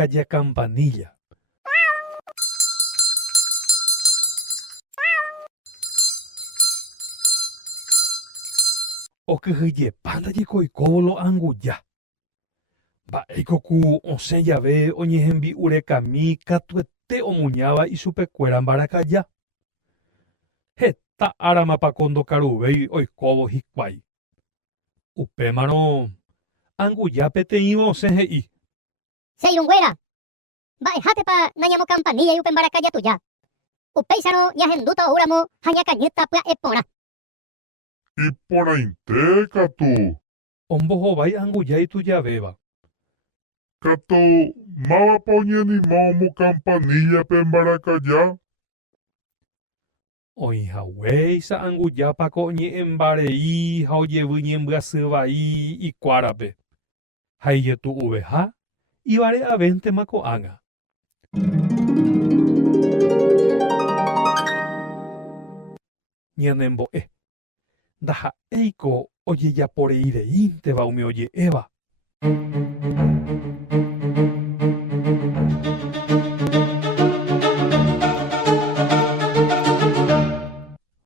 Mbarakaja campanilla. Okyhyjepa ndajeko oikóvo anguja. Mba'éiko ku osẽ jave oñehembi'urekami katuete omuñáva isupekuéra mbarakaja. Heta áramapa ndokaruvéi oikóvo hikuái. Upémarõ anguja peteĩva osẽ he'i. Che irũnguéra, mba'ehátepa nañamo campanilla upe mbarakaja tuja. Upéicharõ ñahendúta oúramo ha ñakãñýta pya'e porã. Iporãite katu. Ombohovái anguja itujavéva. Katu mávapa oñeanimávo campanilla pe mbarakaja. Oĩhaguéicha angujapako oñe'ẽmbarei ha ojevy ñembyasy vai ikuárape. Ha ijetu'uveha ivare'avéntema ko'ág̃a. Ñanembo'e, ndaha'éiko ojejaporeireínteva umi oje'éva.